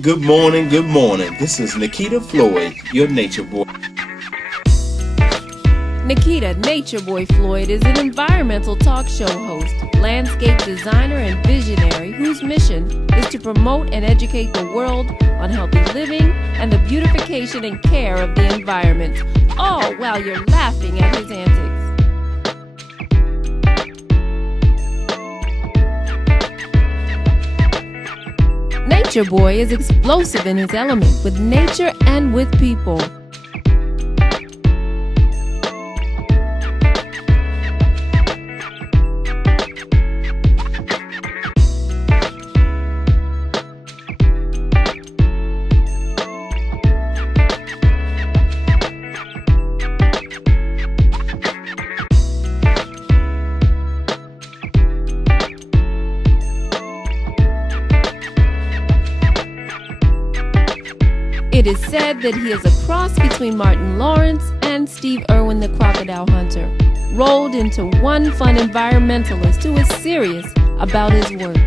Good morning, good morning. This is Nikita Floyd, your nature boy. Nikita, Natureboy Floyd, is an environmental talk show host, landscape designer, and visionary whose mission is to promote and educate the world on healthy living and the beautification and care of the environment, all while you're laughing at his antics. Natureboy is explosive in his element with nature and with people. It is said that he is a cross between Martin Lawrence and Steve Irwin the Crocodile Hunter, rolled into one fun environmentalist who is serious about his work.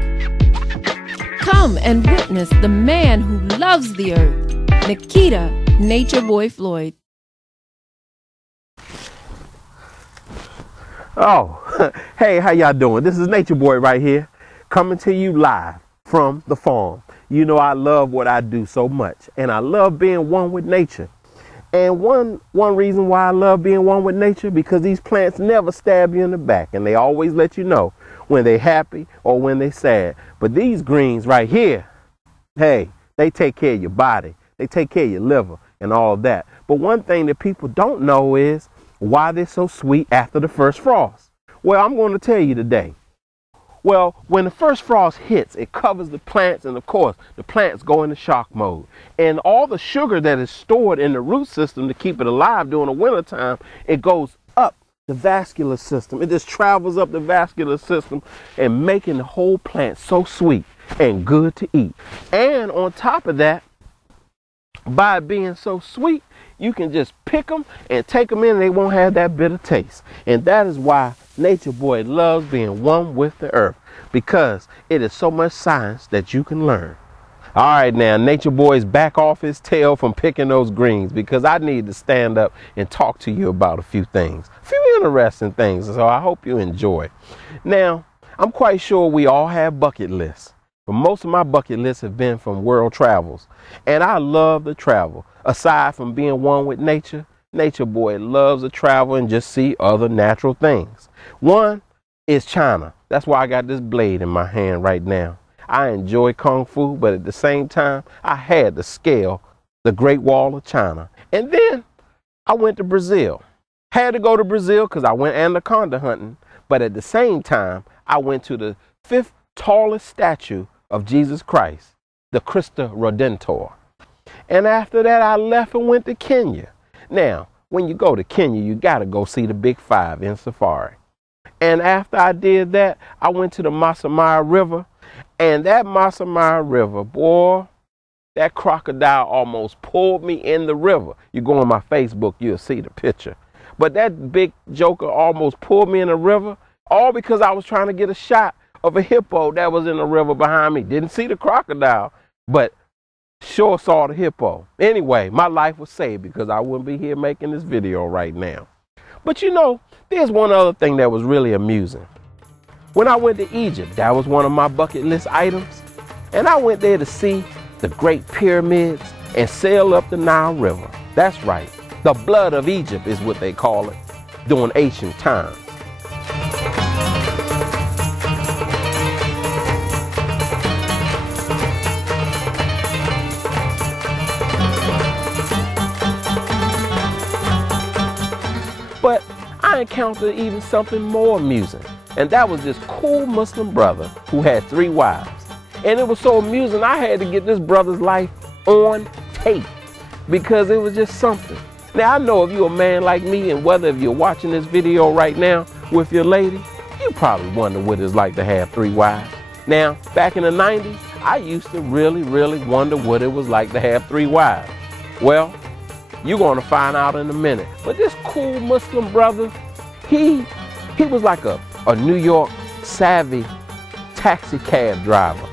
Come and witness the man who loves the earth, Nikita, Natureboy Floyd. Oh, hey, how y'all doing? This is Natureboy right here, coming to you live from the farm. You know I love what I do so much, and I love being one with nature. And one reason why I love being one with nature, because these plants never stab you in the back, and they always let you know when they're happy or when they're sad. But these greens right here, hey, they take care of your body. They take care of your liver and all of that. But one thing that people don't know is why they're so sweet after the first frost. Well, I'm going to tell you today. Well, when the first frost hits, it covers the plants, and of course, the plants go into shock mode. And all the sugar that is stored in the root system to keep it alive during the wintertime, it goes up the vascular system. It just travels up the vascular system and making the whole plant so sweet and good to eat. And on top of that, by it being so sweet, you can just pick them and take them in, and they won't have that bitter taste. And that is why Natureboy loves being one with the earth, because it is so much science that you can learn. All right, now Natureboy's back off his tail from picking those greens, because I need to stand up and talk to you about a few things, a few interesting things. So I hope you enjoy. Now, I'm quite sure we all have bucket lists, but most of my bucket lists have been from world travels, and I love to travel. Aside from being one with nature, Natureboy loves to travel and just see other natural things. One is China. That's why I got this blade in my hand right now. I enjoy Kung Fu, but at the same time, I had to scale the Great Wall of China. And then I went to Brazil. Had to go to Brazil because I went anaconda hunting, but at the same time, I went to the 5th tallest statue of Jesus Christ, the Cristo Redentor. And after that, I left and went to Kenya. Now, when you go to Kenya, you got to go see the Big Five in safari. And after I did that, I went to the Masai Mara River. And that Masai Mara River, boy, that crocodile almost pulled me in the river. You go on my Facebook, you'll see the picture. But that big joker almost pulled me in the river, all because I was trying to get a shot of a hippo that was in the river behind me. Didn't see the crocodile, but sure saw the hippo. Anyway, my life was saved because I wouldn't be here making this video right now. But you know, there's one other thing that was really amusing. When I went to Egypt, that was one of my bucket list items. And I went there to see the Great Pyramids and sail up the Nile River. That's right. The blood of Egypt is what they call it during ancient times. But I encountered even something more amusing, and that was this cool Muslim brother who had 3 wives. And it was so amusing, I had to get this brother's life on tape, because it was just something. Now, I know if you're a man like me, and whether if you're watching this video right now with your lady, you probably wonder what it's like to have 3 wives. Now, back in the 90s, I used to really wonder what it was like to have 3 wives. Well, you're going to find out in a minute. But this cool Muslim brother, he was like a New York savvy taxi cab driver.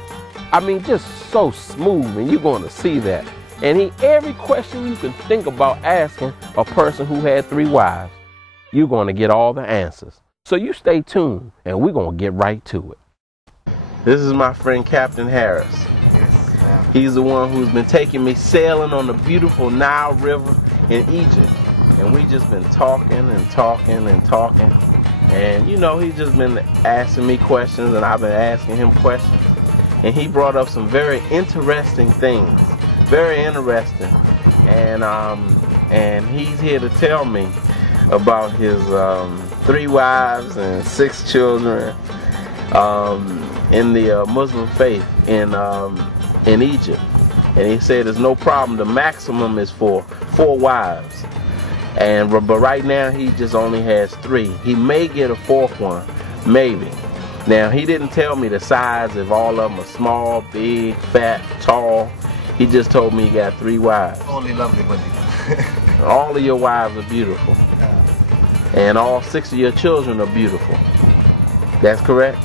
I mean, just so smooth, and you're going to see that. And every question you can think about asking a person who had 3 wives, you're going to get all the answers. So you stay tuned, and we're going to get right to it. This is my friend Captain Harris. Yes. He's the one who's been taking me sailing on the beautiful Nile River in Egypt. And we just been talking and talking and talking. And you know, he's just been asking me questions, and I've been asking him questions. And he brought up some very interesting things. Very interesting. And he's here to tell me about his 3 wives and 6 children in the Muslim faith in Egypt. And he said there's no problem. The maximum is for 4 wives. But right now he just only has 3. He may get a 4th one, maybe. Now he didn't tell me the size, if all of them are small, big, fat, tall. He just told me he got 3 wives. Only lovely, buddy. All of your wives are beautiful. And all 6 of your children are beautiful. That's correct?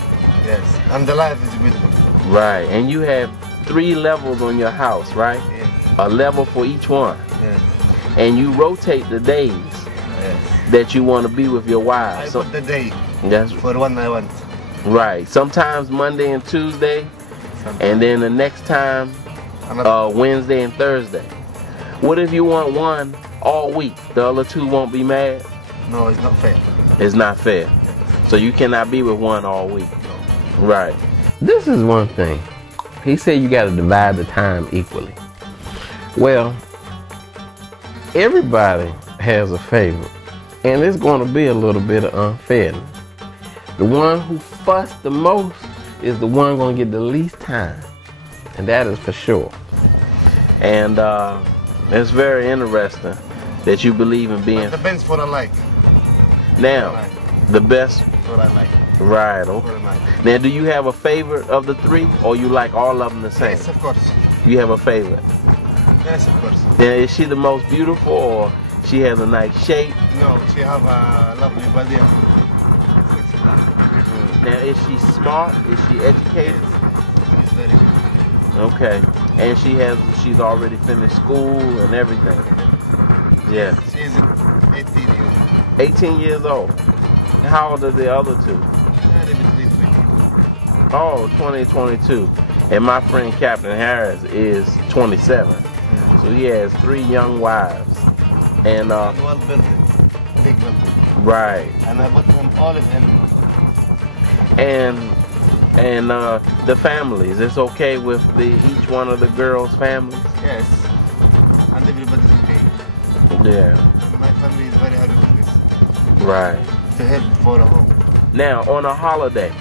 Yes. And the life is beautiful. Right. And you have 3 levels on your house, right? Yes. A level for each one. Yes. And you rotate the days that you want to be with your wives. I put the day That's for one I want. right. Sometimes Monday and Tuesday, and then the next time Wednesday and Thursday. What if you want one all week? The other 2 won't be mad? No, it's not fair. It's not fair. So you cannot be with one all week. Right. This is one thing. He said you got to divide the time equally. Well, everybody has a favorite, and it's going to be a little bit of unfairness. The one who fussed the most is the one going to get the least time, and that is for sure. And it's very interesting that you believe in being. But the best for a like. Now, the best. What I like. Right. Okay. Now, do you have a favorite of the 3, or you like all of them the same? Yes, of course. You have a favorite. Yes, of course. Now, is she the most beautiful, or she has a nice shape? No, she have a lovely body. Now, is she smart? Is she educated? She's very good. Okay. And she's already finished school and everything. Yeah. She's 18 years old. 18 years old. How old are the other 2? Oh, 20, 22. And my friend Captain Harris is 27. So he has 3 young wives. And one building. Big building. right. And I put them all of them. And the families, it's okay with each one of the girls' families? Yes. And everybody's okay. Yeah. My family is very happy with this. Right. To help for a home. Now, on a holiday,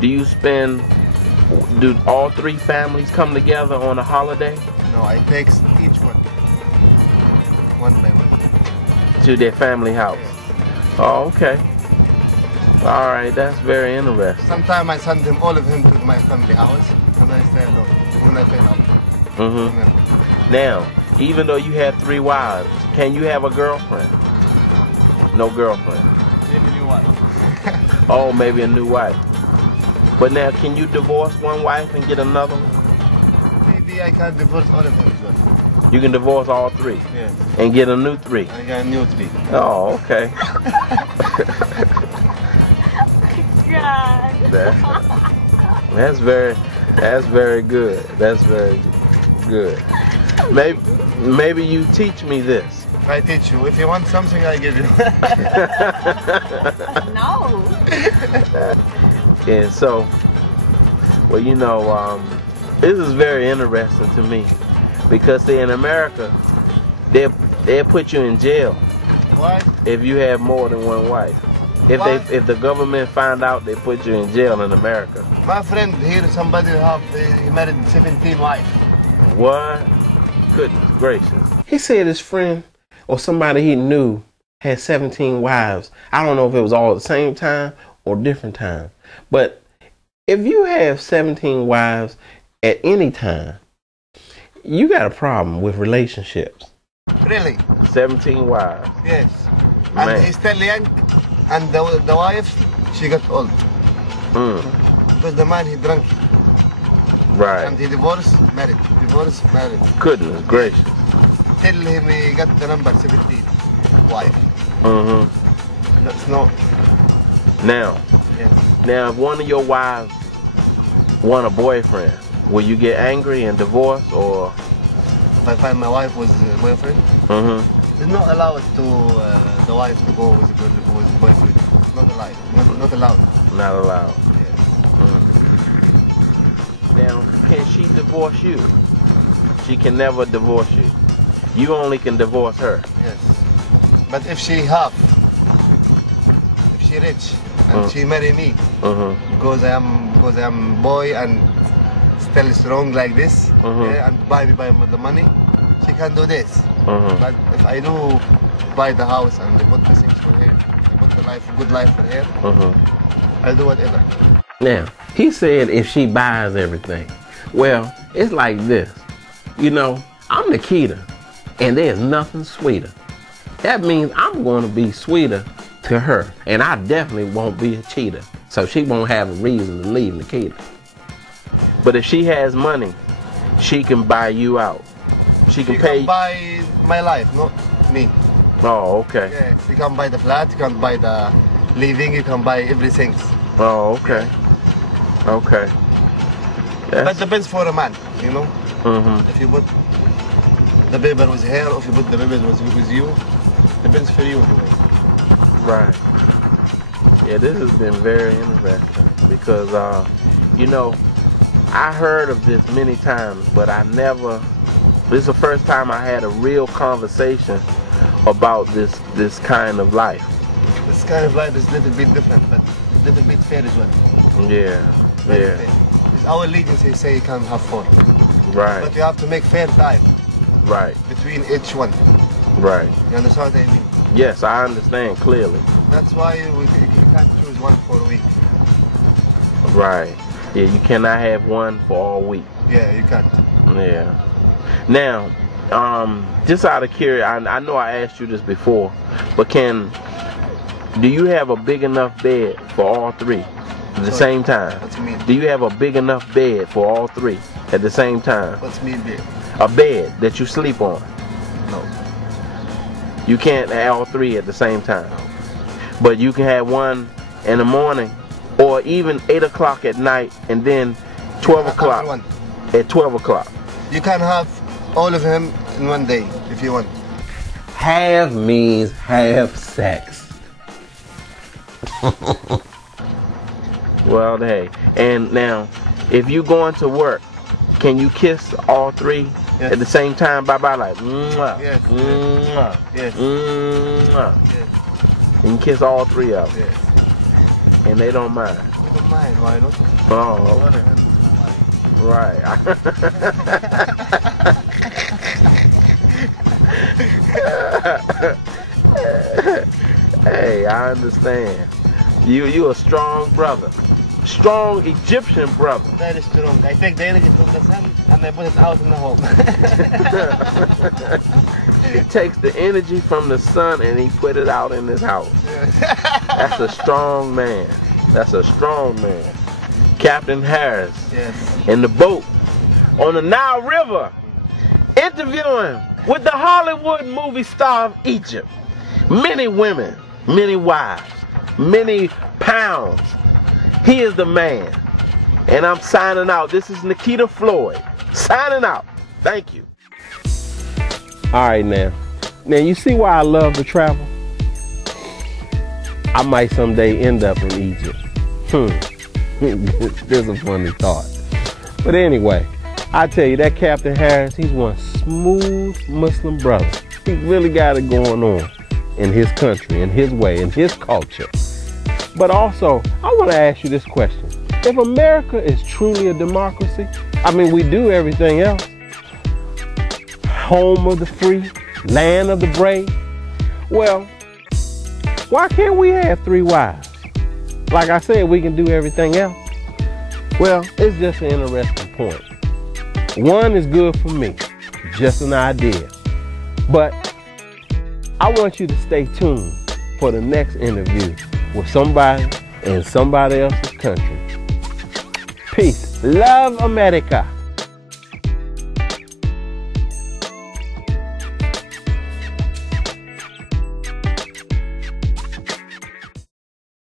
do all 3 families come together on a holiday? No, I take each one by one. To their family house? Yes. Oh, okay. All right, that's very interesting. Sometimes I send them, all of them, to my family house, and I stay alone when I feel up. Now, even though you have 3 wives, can you have a girlfriend? No girlfriend. Maybe new wife. Oh, maybe a new wife. But now, can you divorce one wife and get another one? Maybe I can divorce all of them as well. You can divorce all 3? Yes. And get a new 3? I got a new 3. Oh, okay. God. That's very good. That's very good. Maybe you teach me this. I teach you. If you want something, I give you. No. And so, well, you know, this is very interesting to me because, see, in America, they'll put you in jail. Why? If you have more than one wife. If the government find out, they put you in jail in America. My friend here, somebody he married 17 wives. What? Goodness gracious. He said his friend or somebody he knew had 17 wives. I don't know if it was all at the same time or different time. But if you have 17 wives at any time, you got a problem with relationships. Really? 17 wives. Yes. Man. And he's still young, and the wife, she got old. Because the man, he drank. Right. And he divorced, married. Divorced, married. Goodness gracious. Till he got the number 17. Wife. Mm-hmm. That's not. Now, Yes. now, if one of your wives want a boyfriend, will you get angry and divorce, or? If I find my wife was a boyfriend, Mm-hmm. it's not allowed to the wife to go with the boyfriend. Not allowed. Not allowed. Not allowed. Yes. Now, can she divorce you? She can never divorce you. You only can divorce her. Yes. But if she rich and she marry me because I am boy and still strong like this, yeah, and buy me by the money, she can do this. But if I do buy the house and I put the things for her, I put the good life for her, I'll do whatever. Now, he said if she buys everything. Well, it's like this. You know, I'm Nikita, and there's nothing sweeter. That means I'm going to be sweeter to her, and I definitely won't be a cheater. So she won't have a reason to leave Nikita. But if she has money, she can buy you out. She can pay. Can buy my life, not me. Oh, okay. Yeah, you can buy the flat, you can buy the living, you can buy everything. Oh, okay. Okay. That depends for a man, you know. If you put the baby with her, or if you put the baby with you, depends for you anyway. Right. Yeah, this has been very interesting because, you know, I heard of this many times, but this is the first time I had a real conversation about this kind of life. This kind of life is a little bit different, but a little bit fair as well. Yeah, Very yeah. fair. It's our religion say you can have fun. Right. But you have to make fair time Right. between each one. Right. You understand what I mean? Yes, I understand clearly. That's why we can't choose one for a week. Right. Yeah, you cannot have one for all week. Yeah, you can't. Yeah. Now, just out of curiosity, I know I asked you this before, but do you have a big enough bed for all three at the same time? What do you mean? Do you have a big enough bed for all three at the same time? What's mean bed? A bed that you sleep on. No. You can't have all three at the same time. But you can have one in the morning, or even 8 o'clock at night, and then 12 o'clock at 12 o'clock. You can have all of them in one day if you want. Have means have sex. Well, hey, and now, if you going to work, can you kiss all three at the same time? Bye-bye, like, mwah, Yes. mwah, Yes. mwah. Yes. And you kiss all three of them, Yes. and they don't mind. We don't mind, why not? Oh, right. Hey, I understand. You a strong brother. Strong Egyptian brother. Very strong. I take the energy from the sun and I put it out in the home. He takes the energy from the sun and he put it out in his house. That's a strong man. That's a strong man. Captain Harris. Yes. In the boat on the Nile River, interviewing with the Hollywood movie star of Egypt. Many women, many wives, many pounds. He is the man. And I'm signing out. This is Nikita Floyd. Signing out. Thank you. All right, now. Now, you see why I love to travel? I might someday end up in Egypt. This is a funny thought. But anyway, I tell you, that Captain Harris, he's one smooth Muslim brother. He really got it going on in his country, in his way, in his culture. But also, I want to ask you this question. If America is truly a democracy, I mean, we do everything else. Home of the free, land of the brave. Well, why can't we have 3 wives? Like I said, we can do everything else. Well, it's just an interesting point. One is good for me, just an idea. But I want you to stay tuned for the next interview with somebody in somebody else's country. Peace. Love America.